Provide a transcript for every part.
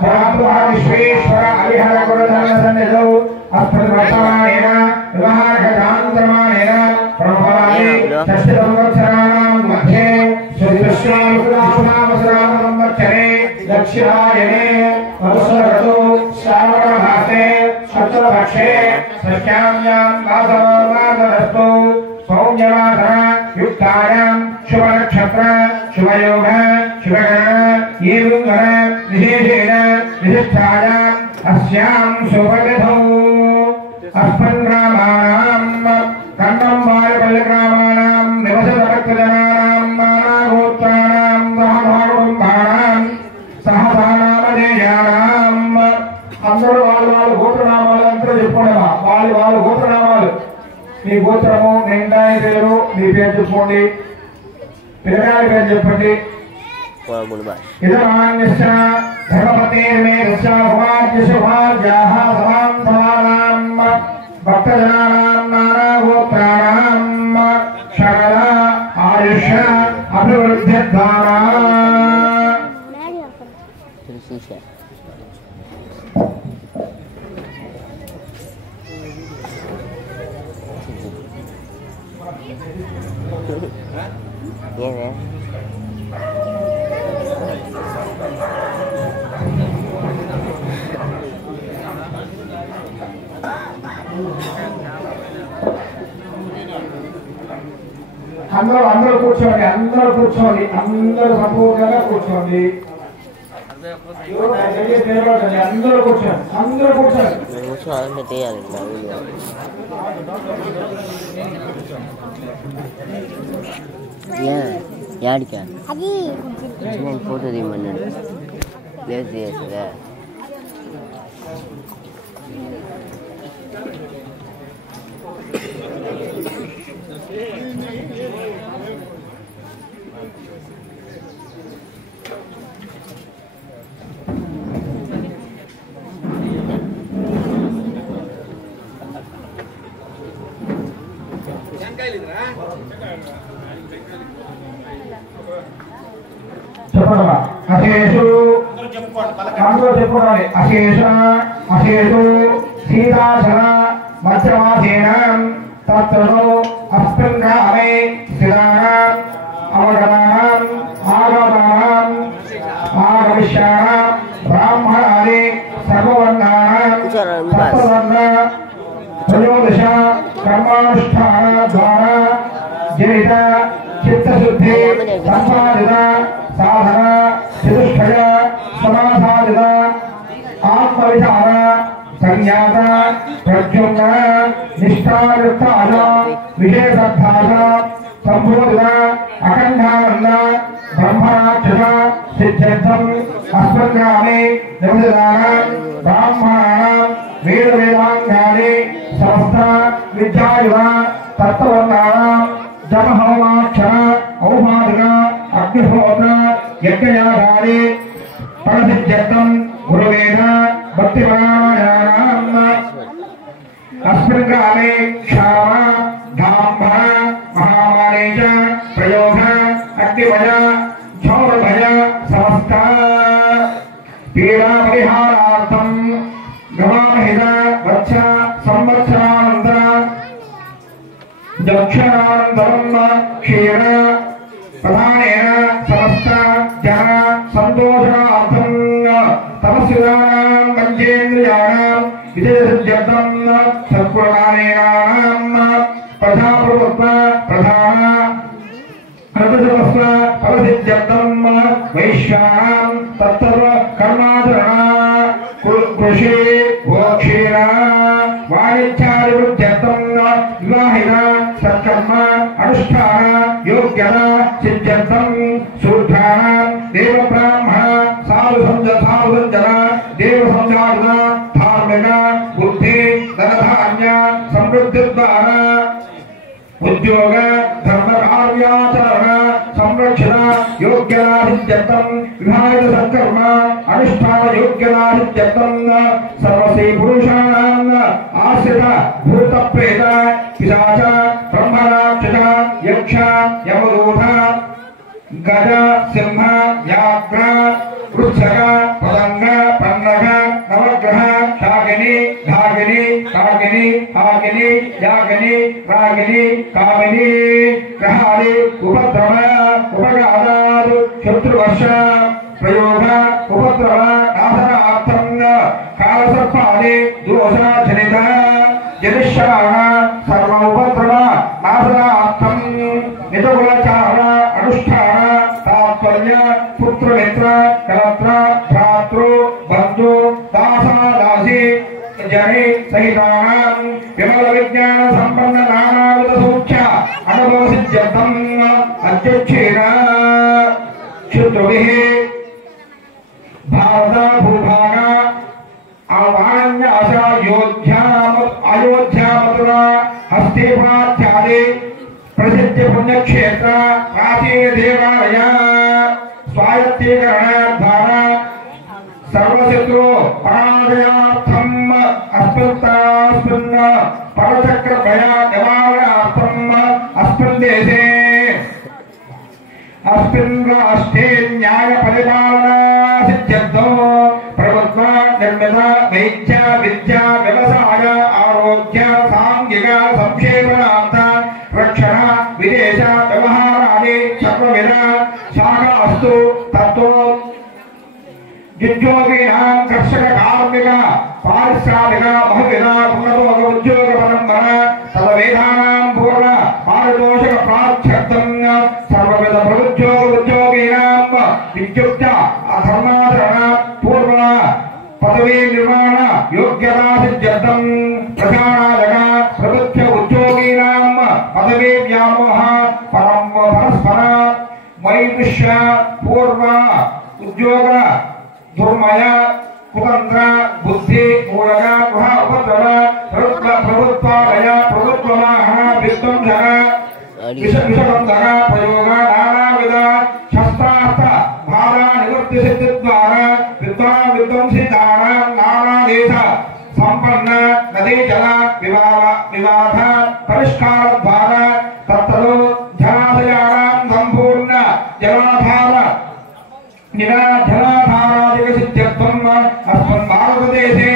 विश्वेश्वर हरिहर गुरुधर्म सन्निधौ अस्मद्वर्तमानेन व्यवहारकान्तरमानेन प्रभवामि षष्ठसंवत्सराणां मध्ये श्रीकृष्णावसरावसरे दक्षिणायने वरुषऋतौ श्रावणमासे शुक्लपक्षे षष्ठ्यां मासमासरस्तौ सौम्यमासः युक्तायां शुभनक्षत्र शुभयोग शुभगण येवुंगर विशेषेण विशिष्टायाम् अस्यां शुभतिथौ अस्मद्ग्रामाणां कन्नम बालपल्लिग्रामाणां निवसतभक्तजनानां नानागोत्राणां सहभागकुटुम्बानां सहसानामधेयानां అందరూ వాళ్ళ గోత్రనామాలు అందరూ చెప్పుకోండి వాళ్ళ గోత్రనామాలు మీ గోత్రము నిండాయి పేరు మీ పేరు చెప్పుకోండి పిల్లగారి పేరు చెప్పండి ఇదమాన్యస్య ధర్మపతేర్మే దశాభవాద్యశుభార్యాః సమాం సమానాం భక్తజనానాం నానాగోత్రాణాం సకల ఆయుష అభివృద్ధ్యర్థానా అందరూ కూర్చోండి అందరూ సంపూర్ణంగా కూర్చోండి అందరూ కూర్చోండి యాడికా నేను ఫోటో తీయమన్నాడు ప్లేస్ చేస్తుందా అశేషు అందరూ చెప్పుకోవాలి అశేషు సీతాచల మధ్యమాసేనాం తత్రో అస్మిన్ గ్రామే స్థితానాం అవగమానాం ఆగమానాం ఆగమిష్యానాం బ్రాహ్మణాది సర్వవర్ణానాం సప్తవర్ణ త్రయోదశ కర్మానుష్ఠాన ద్వారా జనిత చిత్తశుద్ధి సంపాదిత సాధన చతుష్టయ సమాసాదిత ఆత్మవిచార సంజ్ఞాత ప్రద్యుమ్న నిష్ఠాయుక్తాల విశేషార్థాల సంబోధిత అఖండానంద బ్రహ్మరాక్షస సిద్ధ్యర్థం అస్మద్గ్రామే నివసితానాం బ్రాహ్మణానాం వేద వేదాంగాని సమస్త విద్యాయుధ తత్వవర్ణానాం జపహోమాక్షర ఔపాధిక అగ్నిహోత్ర యజ్ఞయాగాది ఫలసిద్ధ్యర్థం గురువేద భక్తిపరాయణానాం अस्मिन् ग्रामे क्षाम धाम महामारी च प्रयोग अग्निभय क्षौरभय समस्त पीड़ा परिहारार्थं गवामहित वच्छ संवत्सरानन्तर दक्षिणानन्तरं क्षीर प्रधानेन समस्त जन सन्तोषार्थं तपस्विनानां पञ्चेन्द्रियाणां विशेषज्ञं सत्पुराणेनां प्रजाप्रभुत्व प्रधान ऋतुसमस्व फलसिद्ध्यर्थं वैश्यानां तत्तव कर्माचरण कृषि गोक्षीर वाणिज्याभिवृद्ध्यर्थं विवाहित सत्कर्म अनुष्ठान योग्यता सिद्ध्यर्थं शूद्राणां देवब्राह्मण साधुसंजन देवसंजातन धार्मिक बुद्धि धनधान्य समृद्धि द्वारा उद्योग धर्म कार्याचरण संरक्षण योग्यनाधित्यर्थं विवाहित सत्कर्म अनुष्ठान योग्यनाधित्यर्थं सर्वसे पुरुषाणां आश्रित भूत प्रेत पिशाच ब्रह्मराक्षस यक्ष यमदूत गज सिंह व्याघ्र वृक्षक पतंग ఉపద్రవ నాశనార్థం కాలసర్పాది దోషాజనిత జనిష్యాణ సర్వ ఉపద్రవ నాశనార్థం నిజకులచార అనుష్ఠాన తాత్పర్య పుత్రమిత్ర కలత్ర భ్రాతృ బంధు దాసాదాసి జని సహితానాం విమల విజ్ఞాన సంపన్న నానావిధ సౌఖ్య అనుభవ సిద్ధ్యర్థం అధ్యక్షేణ శత్రుభిః భారత భూభాగ ఆవాణ్యాస అయోధ్యా మథురా హస్తేపాత్యాది ప్రసిద్ధ పుణ్యక్షేత్ర ప్రాచీన దేవాలయ స్వాయత్తీకరణ ద్వారా సర్వశత్రు పరాజయార్థం అస్మిన్ పరచక్ర భయ నివారణార్థం అస్మిన్ దేశే అస్మిన్ రాష్ట్రే న్యాయ పరిపాలనా సిద్ధ్యర్థం ప్రభుత్వ నిర్మిత వైద్య విద్యా వ్యవసాయ ఆరోగ్య సాంఘిక సంక్షేమనార్థ రక్షణ విదేశ వ్యవహారాది సర్వవిధ శాఖాస్తు తత్వ ఉద్యోగినాం కర్షక కార్మిక పారిశ్రామిక బహువిధ ఉన్నత ఉద్యోగ పరంపర తదవేదానాం పూర్ణ పారితోషిక ప్రార్థ్యర్థం సర్వవిధ ఉద్యోగినాం విద్యుక్త ధర్మాచరణ పూర్వ పదవీ నిర్మాణ యోగ్యతా సిద్ధ్యర్థం ప్రజానాయక ప్రభుత్వ ఉద్యోగినాం పదవీ వ్యామోహ పరస్పర వైదుష్య పూర్వ ఉద్యోగ దుర్మయ కుతంత్ర బుద్ధి మూలక గృహ ఉపద్రవ ప్రభుత్వాలయ ప్రభుత్వవాహన విధ్వంసక విషబంధక ప్రయోగ నానావిధ శస్త్రాస్త్ర బాధా నివృత్తి సిద్ధి ద్వారా విధ్వంసితాన నానాదేశ సంపన్న నదీ జల వివాద పరిష్కార ద్వారా తత్తులు జలాశయానాం సంపూర్ణ జలాధార జలాధారాదిక సిద్ధ్యర్థం అస్మన్ భారతదేశే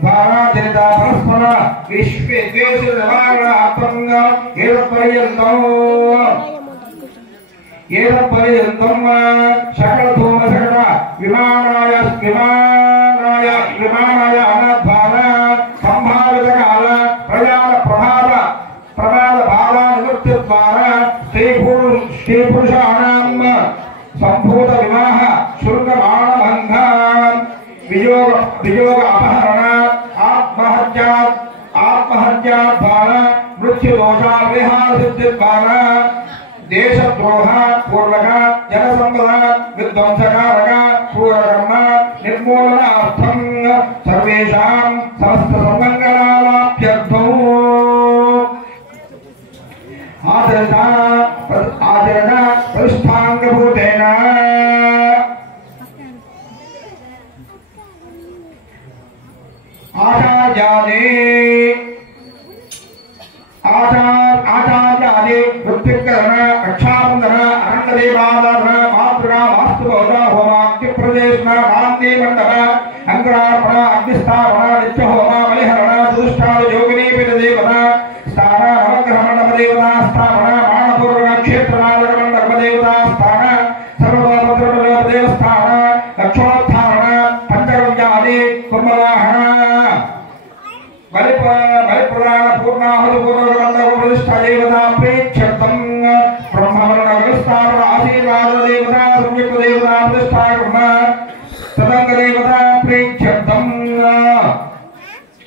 ద్వారా జనిత పరస్పర విశ్వేద్వేష నివారణార్థం ఏతత్పర్యంతం సకల ధూమ సకల విమానాయాన ద్వారా సంభావిత కాల ప్రమాద బాధ నివృత్తి ద్వారా స్త్రీ పురుషాణం సంభూత వివాహ శుల్క మానభంగ వియోగ అపహరణ ఆత్మహత్యా ద్వారా మృత్యు దోష విహార సిద్ధి ద్వారా దేశద్రోహ పూర్వక జనసంపద విధ్వంసకారక పూర్వకర్మ నిర్మూలనార్థం సర్వేషాం సమస్త సన్మంగళాప్యర్థం ఆచరణ ప్రతిష్టాంగభూతేన ఆచార్యాది వృత్తికరణ రక్షాబంధన అనంతదేవాదరణ మాతృగా వాస్తుబోధ హోమాగ్ని ప్రదేశన కాంతి మండల అంకురార్పణ అగ్నిస్థాపన నిత్య హోమ బలిహరణ దుష్టాలు యోగిని దేవత స్థాన నవగ్రహ మండప దేవతా స్థాపన మానపూర్వక క్షేత్రనాథక మండప దేవతా స్థాన సర్వతోపద్రవ దేవస్థాన లక్షోత్థారణ పంచగవ్యాది కుంభవాహన బలిప్రదాన పూర్ణాహుతి పూర్వక మండప ప్రతిష్ఠ దేవతా ప్రేక్షర్థం బ్రహ్మవర్ణ విస్తారణ ఆశీర్వాద దేవతా సంయుక్త దేవతా ప్రతిష్ఠాకర్మ తదంగ దేవతా ప్రేక్షర్థం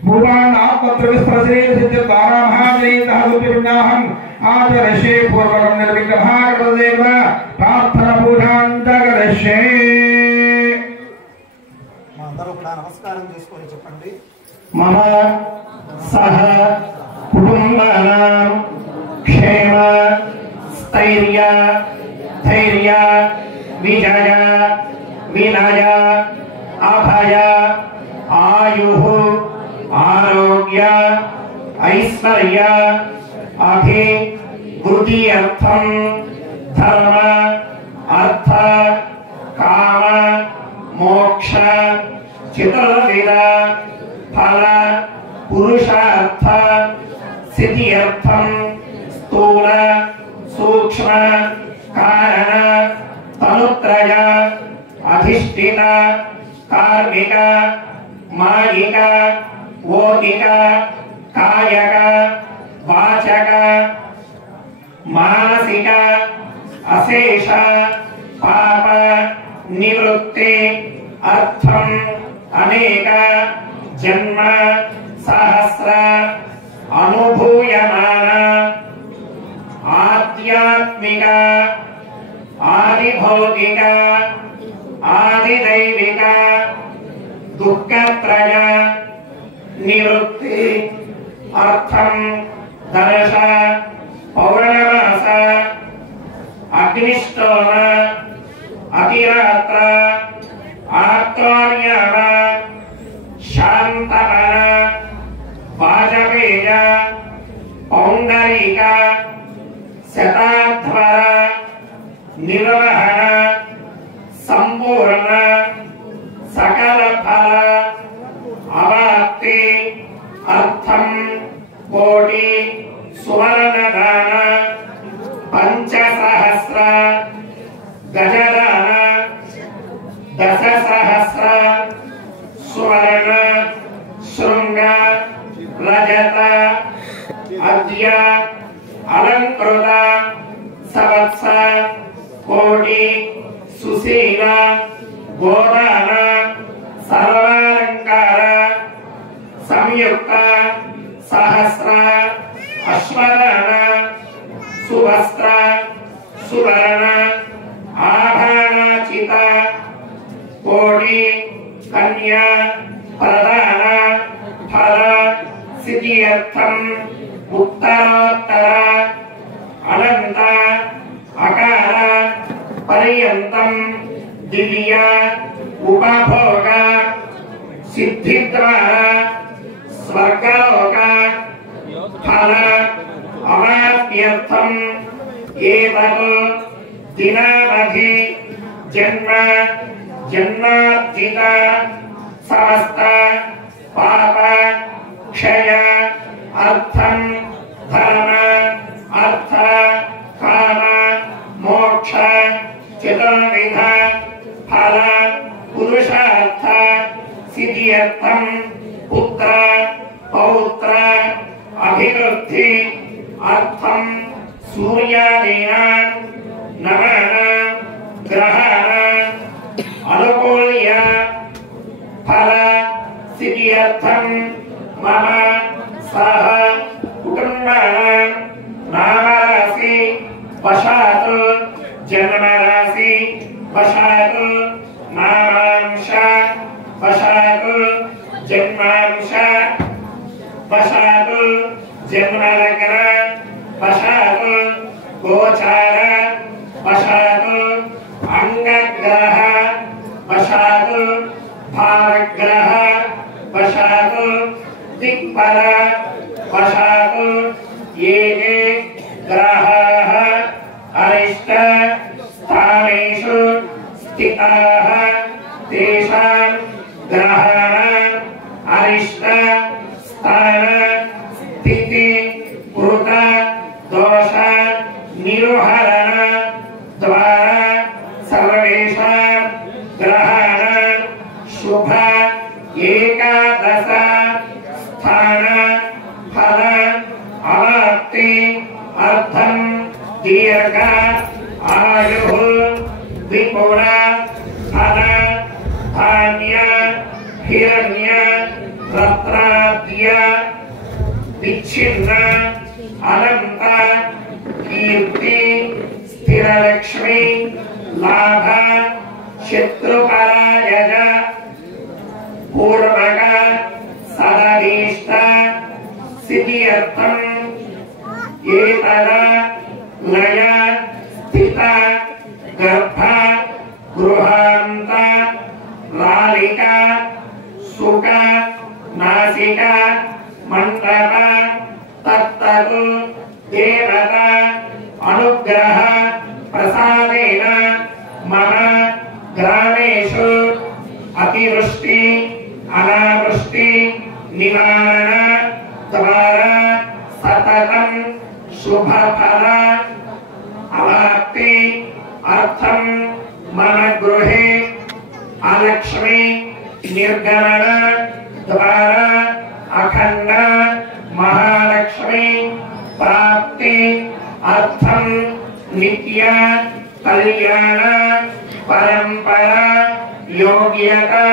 భూమాన్ ఆత్మత్రవిస్త్రశ్రీ సిద్ధి ద్వారా మహాదేవతాహం ఆచరషే పూర్వకం నిర్విఘ్నభాగవదేవ ప్రార్థన పూజాంతగరషే. అందరూ కూడా నమస్కారం చేసుకొని చెప్పండి. మమ సహ కుటుంబానాం క్షేమ స్థైర్య ధైర్య విజయ వినయ అభయ ఆయుః ఆరోగ్య ఐశ్వర్య అభివృద్ధ్యర్థం ధర్మ అర్థ కామ మోక్ష చతుర్విధ ఫల పురుషార్థ సిద్ధ్యర్థం స్థూల సూక్ష్మ కారణ తనుత్రయ అధిష్ఠిత अर्चित कार्मिक मायिक ओदिक कायक वाचक मानसिक अशेष पाप निवृत्ति अर्थम अनेक जन्म सहस्र अनुभूयमान आध्यात्मिक आदिभौतिक आदिदैविक दुःखत्रय निवृत्ति अर्थम दर्श पौर्णमास अग्निष्टोम अतिरात्र आत्मान्याम शांतपन वाजपेय पौंडरीक शताध्वर निर्वहन संपूर्ण सकल फल अवाप्ति अर्थम कोटि सुवर्ण दान पंचसहस्र गजदान दशसहस्र सुवर्ण शृंग रजत अद्य अलंकृत सवत्स कोटि सुशील गोदान सर्वालंकार संयुक्त सहस्र अश्वदान सुवस्त्र सुवर्ण आभरणचित कोटि कन्या प्रदान फल सिद्ध्यर्थम उत्तरोत्तर अनंत अकार पर्यंतम दिव्य उपभोग सिद्धिद्वारा स्वर्गलोक फल अवाप्यर्थम एतत् दिनावधि जन्म जन्मार्जित समस्त पाप क्षय अर्थम धर्म अर्थ काम मोक्ष चतुर्विध फल पुरुषार्थ सिद्ध्यर्थम पुत्र पौत्र अभिवृद्धि अर्थम सूर्यादीना नवानां ग्रहाणां अनुकूल्य फल सिद्ध्यर्थम मम सह कुटुंबानां नामराशि वशात् जन्मराशि वशात् नामांश वशात् जन्मांश वशात् जन्मलग्न वशात् गोचार वशात् अंगग्रह वशात् भारग्रह वशात् दिक्पल वशात् ये ग्रहाः अरिष्ट स्थानेषु स्थिताः तेषां ग्रहाणां अरिष्ट स्थान स्थिति कृत दोष निरुहरण द्वारा सर्वेषां ग्रहाणां शुभ एकादश स्थान फल अवाप्ति अर्थम दीर्घ आयुः विपुल फल धान्य हिरण्य रत्नाद्य विच्छिन्न अनंत कीर्ति स्थिरलक्ष्मी लाभ शत्रुपराजय पूर्वक सदाभीष्ट सिद्ध्यर्थम एतदा लय स्थित गर्भ गृहांत लालिका सुख नासिका मंडप तत्तु देवता अनुग्रह प्रसादेन मम ग्रामेषु अतिवृष्टि अनावृष्टि निवारण द्वारा सततं शुभ फल अवाप्ति अर्थम मम गृहे अलक्ष्मी निर्गमन द्वारा अखंड महालक्ष्मी प्राप्ति अर्थम नित्य कल्याण परंपरा योग्यता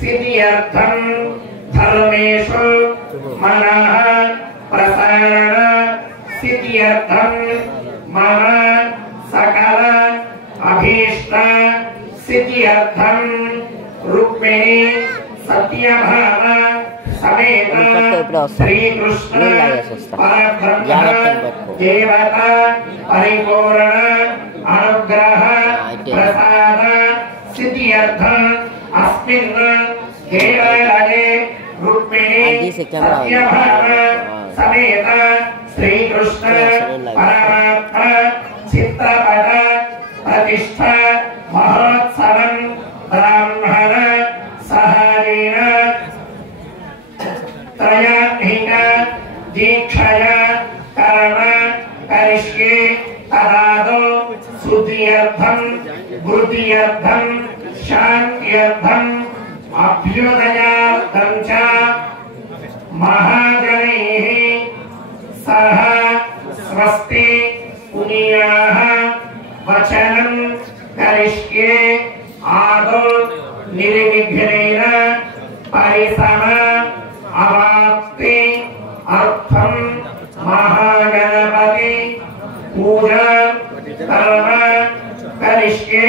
सिद्ध्यर्थम धर्मेषु मनः प्रसारण सिद्ध्यर्थम मम सकल अभीष्ट सिद्ध्यर्थम रुक्मिणी सत्यभामा समेत श्री कृष्ण परब्रह्म देवता परिपूर्ण अनुग्रह प्रसाद सिद्ध्यर्थम अस्मिन् केरले रुक्मिणी सत्यभामा समेत श्री कृष्ण परमात्मा चित्रपट प्रतिष्ठा महोत्सवं ब्राह्मण सहरेण त्रयाधिक दीक्षया कर्म करिष्ये तदादौ शुद्ध्यर्थं वृद्ध्यर्थं शान्त्यर्थम् अभ्युदयार्थं च महाजनैः सह स्वस्ति पुनीयाः वचनं करिष्ये आदौ निर्विघ्नेन परिसम अवाप्ति अर्थं महागणपति पूजा कर्म करिष्ये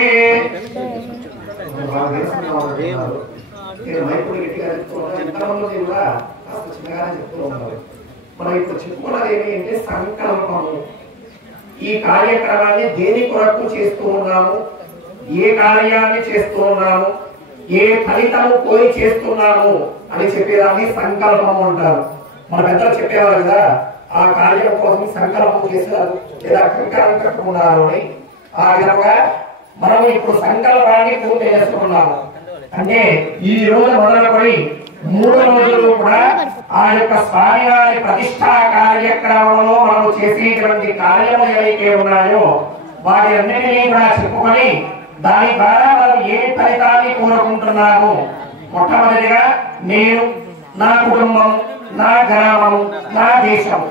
మనం ఇప్పుడు చెప్పుకున్నది ఏమి అంటే సంకల్పము. ఈ కార్యక్రమాన్ని దేని కొరకు చేస్తూ ఉన్నాము, ఏ కార్యాన్ని చేస్తూ ఉన్నాము, ఏ ఫలితము కోరి చేస్తున్నాము అని చెప్పేదాన్ని సంకల్పము అంటారు. మన పెద్దలు చెప్పేవారు కదా, ఆ కార్యం కోసం సంకల్పం చేశారు లేదా కంకణం కట్టుకున్నారు అని. ఆ విధంగా మనం ఇప్పుడు సంకల్పాన్ని పూర్తి చేసుకున్నాము. అంటే ఈ రోజు మొదలుకొని 3 రోజులు కూడా ఆ యొక్క స్వామివారి ప్రతిష్టా కార్యక్రమంలో మనం చేసేటువంటి కార్యములు ఏవైతే ఉన్నాయో వాటి అన్నిటినీ కూడా చెప్పుకొని దాని ద్వారా మనం ఏ ఫలితాన్ని కోరుకుంటున్నాము. మొట్టమొదటిగా నేను, నా కుటుంబం, నా గ్రామం, నా దేశం.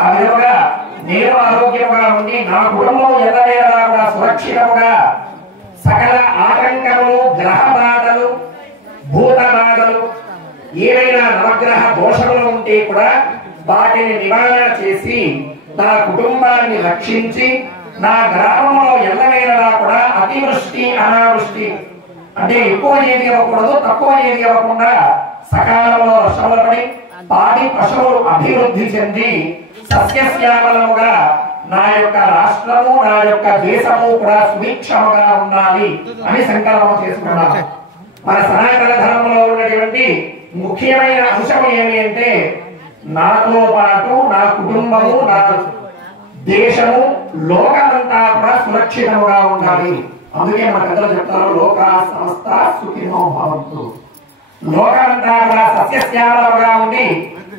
ఆ విధంగా నేను ఆరోగ్యంగా ఉండి నా కుటుంబం ఎల్లవేళలా సురక్షితంగా సకల ఆటంకములు, గ్రహ బాధలు, భూత బాధలు, ఏవైనా నవగ్రహ దోషములు ఉంటే కూడా వాటిని నివారణ చేసి నా కుటుంబాన్ని రక్షించి నా గ్రామంలో ఎల్లవేళలా కూడా అతివృష్టి అనావృష్టి అంటే ఎక్కువ ఏది ఇవ్వకూడదు, తక్కువ ఏది ఇవ్వకుండా సకాలంలో వర్షములు పడి పాడి పశువులు అభివృద్ధి చెంది సస్యశ్యామలముగా నా యొక్క రాష్ట్రము, నా యొక్క దేశము కూడా సుభిక్షముగా ఉండాలి అని సంకల్పం చేసుకున్నాను. మన సనాతన ధర్మంలో ఉన్నటువంటి ముఖ్యమైన అంశం ఏమి అంటే నాతో పాటు నా కుటుంబము, నా దేశము, లోకమంతా కూడా సురక్షితముగా ఉండాలి. అందుకే మన పెద్దలు చెప్తారు, లోకా సమస్త సుఖినో భవంతు. లోకమంతా కూడా సస్యశ్యామలముగా ఉండి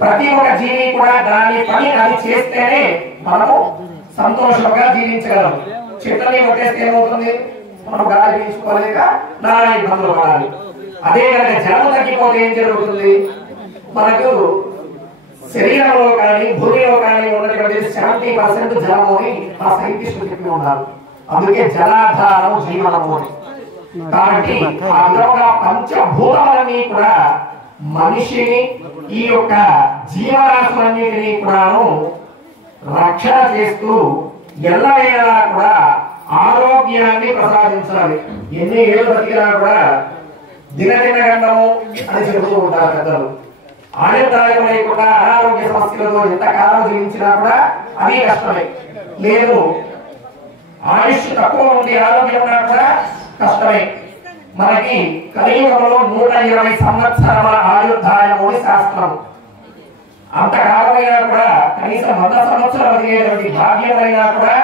ప్రతి ఒక్క జీవి కూడా దాని పని అది చేస్తేనే మనము సంతోషంగా జీవించగలం. చెట్లని కొట్టేస్తే ఏమవుతుంది, మనం గాలి పీల్చుకోలేక నానా ఇబ్బందులు పడాలి. అదే కనుక జలం తగ్గిపోతే ఏం జరుగుతుంది, మనకు శరీరంలో కానీ భూమిలో కానీ ఉన్నటువంటి 70% జలము అని ఆ సైంటిస్టులు చెప్పి ఉన్నారు. అందుకే జలాధారం జీవనము అని. కాబట్టి ఆ విధంగా పంచభూతాలన్నీ కూడా మనిషిని, ఈ యొక్క జీవరాశులన్నిటినీ కూడాను రక్షణ చేస్తూ ఎల్లవేళలా కూడా ఆరోగ్యాన్ని ప్రసాదించాలి. ఎన్ని ఏళ్ళు బతికినా కూడా దినదిన గండము అని చెబుతూ ఉంటారు పెద్దలు. ఆయుర్దాయం లేకుండా అనారోగ్య సమస్యలతో ఎంతకాలం జీవించినా కూడా అది కష్టమే. లేదు ఆయుష్ తక్కువ ఉండి ఆరోగ్యం ఉన్నా కూడా కష్టమే. మనకి కలియుగంలో 120 సంవత్సరాల ఆయుర్దాయము శాస్త్రం. అంతకాలమైనా కూడా కనీసం 100 సంవత్సరాలు బతికేటువంటి భాగ్యమైనా కూడా